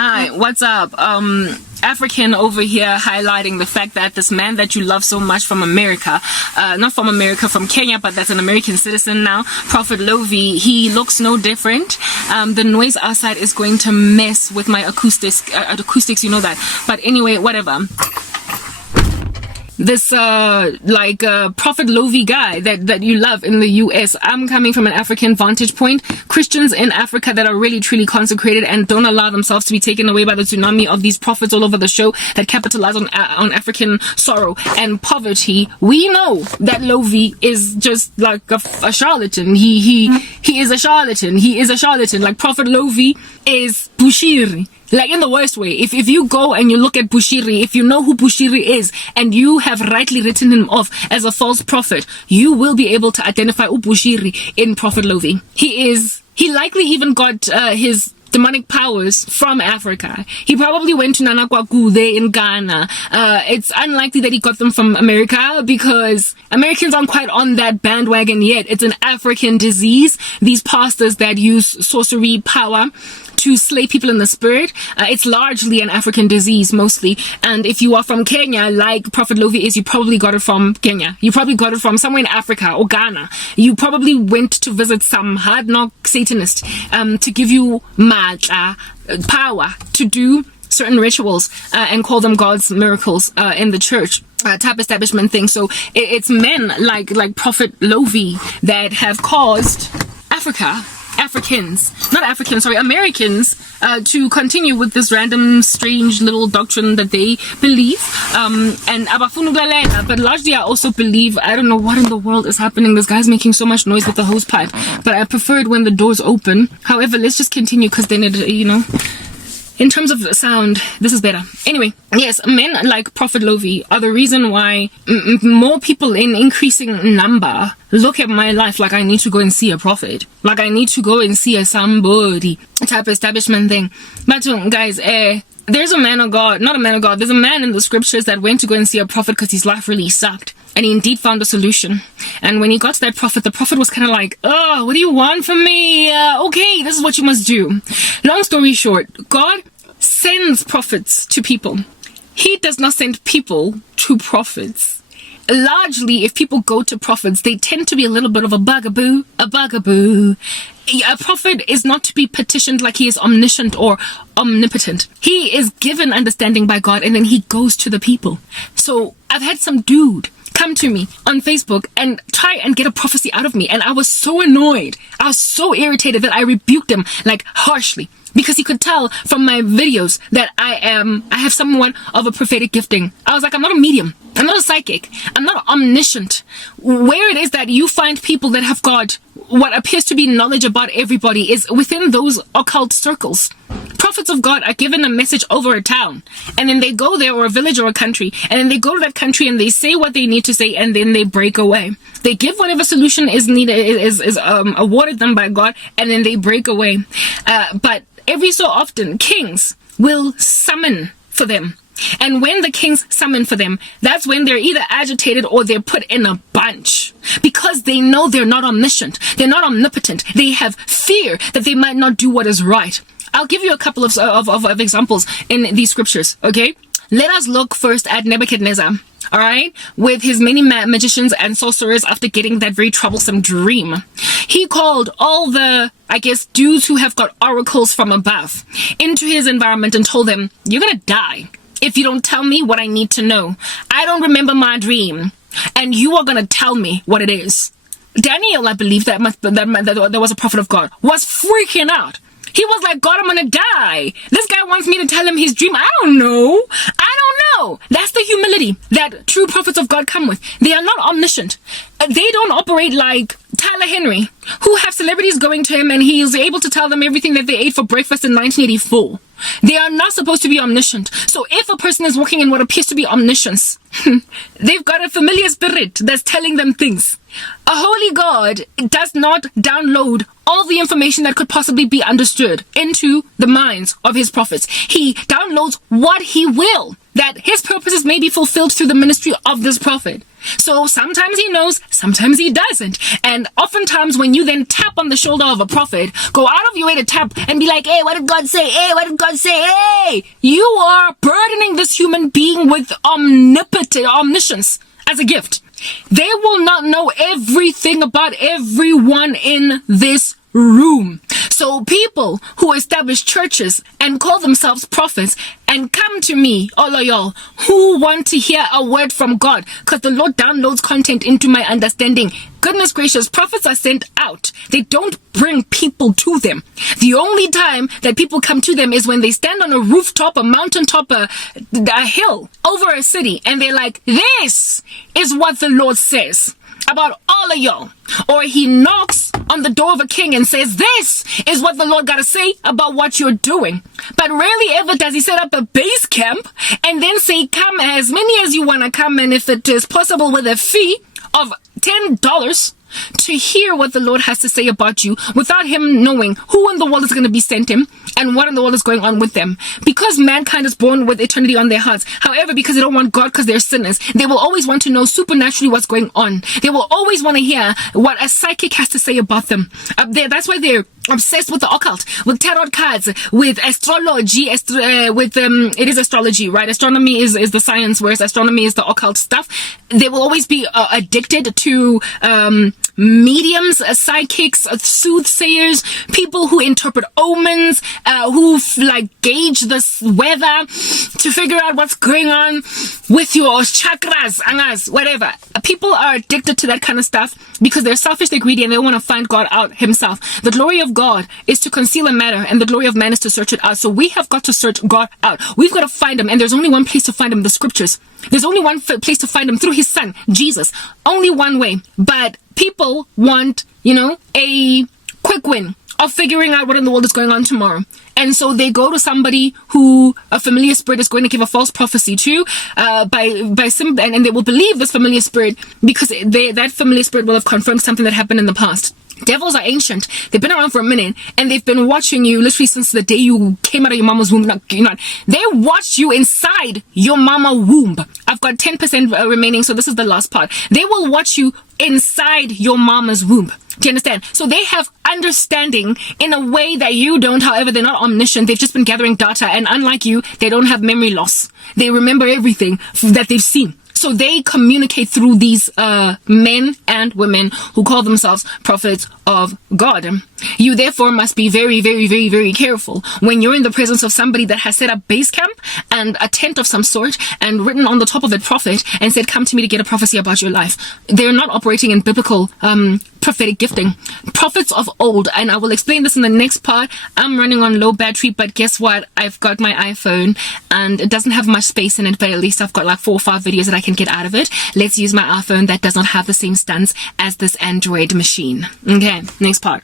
Hi, what's up? African over here highlighting the fact that this man that you love so much from America, not from America, from Kenya, but that's an American citizen now, Prophet Lovi, he looks no different. The noise outside is going to mess with my acoustics, you know that. But anyway, whatever. This Prophet Lovi guy that you love in the US. I'm coming from an African vantage point. Christians in Africa that are really truly consecrated and don't allow themselves to be taken away by the tsunami of these prophets all over the show that capitalize on African sorrow and poverty. We know that Lovi is just like a charlatan. He is a charlatan. He is a charlatan. Like Prophet Lovi is Bushiri. Like in the worst way. If you go and you look at Bushiri, if you know who Bushiri is, and you have rightly written him off as a false prophet, you will be able to identify Bushiri in Prophet Lovi. He likely even got his demonic powers from Africa. He probably went to Nanakwakude in Ghana. It's unlikely that he got them from America because Americans aren't quite on that bandwagon yet. It's an African disease. These pastors that use sorcery power to slay people in the spirit, it's largely an African disease mostly. And if you are from Kenya, like Prophet Lovi is, you probably got it from Kenya. You probably got it from somewhere in Africa or Ghana. You probably went to visit some hard knock Satanist to give you power to do certain rituals and call them God's miracles in the church. Type establishment thing. So it's men like Prophet Lovi that have caused Americans to continue with this random strange little doctrine that they believe, but largely I also believe, I don't know what in the world is happening. This guy's making so much noise with the hose pipe, but I prefer it when the doors open. However, let's just continue because then it, in terms of sound, this is better. Anyway, yes, men like Prophet Lovi are the reason why more people in increasing number look at my life like I need to go and see a prophet. Like I need to go and see a somebody type establishment thing. But guys, there's a man of God, not a man of God, there's a man in the scriptures that went to go and see a prophet because his life really sucked. And he indeed found a solution. And when he got to that prophet, the prophet was kind of like, oh, what do you want from me? Okay, this is what you must do. Long story short, God sends prophets to people. He does not send people to prophets. Largely, if people go to prophets, they tend to be a little bit of a bugaboo. A prophet is not to be petitioned like he is omniscient or omnipotent. He is given understanding by God and then he goes to the people. So I've had some dude come to me on Facebook and try and get a prophecy out of me, and I was so annoyed. I was so irritated that I rebuked him like harshly because he could tell from my videos that I have somewhat of a prophetic gifting. I was like, I'm not a medium. I'm not a psychic. I'm not omniscient. Where it is that you find people that have got what appears to be knowledge about everybody is within those occult circles. Prophets of God are given a message over a town, and then they go there, or a village or a country, and then they go to that country and they say what they need to say, and then they break away. They give whatever solution is needed, is awarded them by God, and then they break away. But every so often, kings will summon for them. And when the kings summon for them, that's when they're either agitated or they're put in a bunch. Because they know they're not omniscient. They're not omnipotent. They have fear that they might not do what is right. I'll give you a couple of examples in these scriptures, okay? Let us look first at Nebuchadnezzar, all right? With his many magicians and sorcerers after getting that very troublesome dream. He called all the, dudes who have got oracles from above into his environment and told them, you're gonna die if you don't tell me what I need to know. I don't remember my dream, and you are gonna tell me what it is. Daniel, I believe that was a prophet of God, was freaking out. He was like, God, I'm gonna die. This guy wants me to tell him his dream. I don't know. That's the humility that true prophets of God come with. They are not omniscient. They don't operate like Tyler Henry, who have celebrities going to him and he is able to tell them everything that they ate for breakfast in 1984. They are not supposed to be omniscient. So if a person is walking in what appears to be omniscience, they've got a familiar spirit that's telling them things. A holy God does not download all the information that could possibly be understood into the minds of his prophets. He downloads what he will. that his purposes may be fulfilled through the ministry of this prophet. So sometimes he knows, sometimes he doesn't. And oftentimes when you then tap on the shoulder of a prophet, go out of your way to tap and be like, hey, what did God say? Hey, what did God say? Hey, you are burdening this human being with omniscience as a gift. They will not know everything about everyone in this room. So people who establish churches and call themselves prophets and come to me, all of y'all, who want to hear a word from God, because the Lord downloads content into my understanding. Goodness gracious, prophets are sent out. They don't bring people to them. The only time that people come to them is when they stand on a rooftop, a mountaintop, a hill over a city, and they're like, this is what the Lord says about all of y'all. Or he knocks on the door of a king and says, this is what the Lord got to say about what you're doing. But rarely ever does he set up a base camp and then say, come as many as you want to come, and if it is possible with a fee of $10 to hear what the Lord has to say about you, without him knowing who in the world is going to be sent him and what in the world is going on with them. Because mankind is born with eternity on their hearts. However, because they don't want God, because they're sinners, they will always want to know supernaturally what's going on. They will always want to hear what a psychic has to say about them. That's why they're obsessed with the occult, with tarot cards, with astrology, it is astrology, right? Astronomy is the science, whereas astronomy is the occult stuff. They will always be addicted to mediums, psychics, soothsayers, people who interpret omens, who gauge the weather to figure out what's going on with your chakras, angas, whatever. People are addicted to that kind of stuff because they're selfish, they're greedy, and they want to find God out himself. The glory of God is to conceal a matter, and the glory of man is to search it out. So we have got to search God out. We've got to find him, and there's only one place to find him, the scriptures. There's only one place to find him, through his son, Jesus. Only one way. But people want, a quick win of figuring out what in the world is going on tomorrow. And so they go to somebody who a familiar spirit is going to give a false prophecy to, and they will believe this familiar spirit because that familiar spirit will have confirmed something that happened in the past. Devils are ancient. They've been around for a minute, and they've been watching you literally since the day you came out of your mama's womb. They watched you inside your mama womb. I've got 10% remaining, so this is the last part. They will watch you inside your mama's womb. Do you understand? So they have understanding in a way that you don't. However, they're not omniscient. They've just been gathering data, and unlike you, they don't have memory loss. They remember everything that they've seen. So they communicate through these men and women who call themselves prophets of God. You therefore must be very, very, very, very careful when you're in the presence of somebody that has set up base camp and a tent of some sort and written on the top of it prophet and said, come to me to get a prophecy about your life. They're not operating in biblical prophetic gifting. Prophets of old, and I will explain this in the next part. I'm running on low battery, but guess what? I've got my iPhone and it doesn't have much space in it, but at least I've got like 4 or 5 videos that I can get out of it. Let's use my iPhone that does not have the same stunts as this Android machine. Okay, next part.